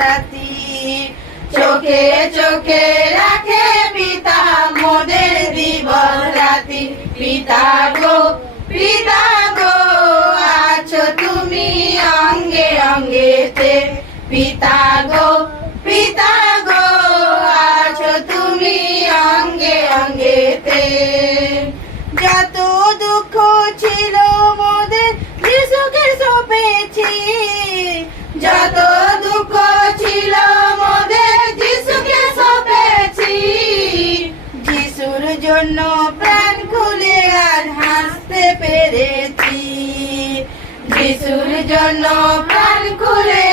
রাতি। চোখে চোখে রাখে পিতা মোদের দিবস রাতি। পিতা গো আছো তুমি অঙ্গে অঙ্গেতে। পিতা গো আছো তুমি অঙ্গে অঙ্গেতে। যত দুঃখ ছিল মোদের যিশুকে সঁপেছি। যত দুঃখ ছিল মোদের যিশুকে সঁপেছি। যিশুর জন্য প্রাণ খুলে আর হাসতে পেরেছি। যিশুর জন্য প্রাণ খুলে